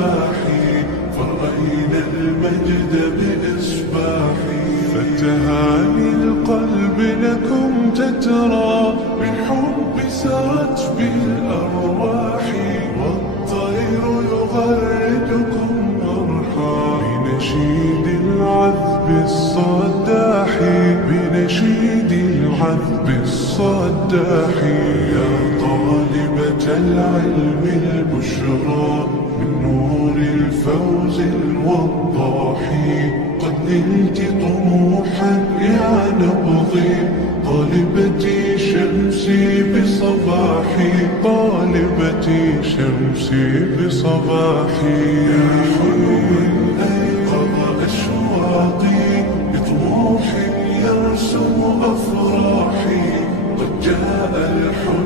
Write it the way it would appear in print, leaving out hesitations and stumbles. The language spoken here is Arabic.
صباحي فرأينا المجد بإصباحي. فتهاني القلب لكم تترى بالحب سرت بالأرواح، والطير يغردكم مرحا بنشيد العذب الصداح، بنشيد العذب الصداح. يا طالبة العلم البشرى من نور الفوز الوضاح، قد نلت طموحا يا نبضي طالبتي شمسي بصباحي، طالبتي شمسي بصباحي. يا حلو أيقظ أشواقي بطموح يرسم أفراحي، قد جاء الحب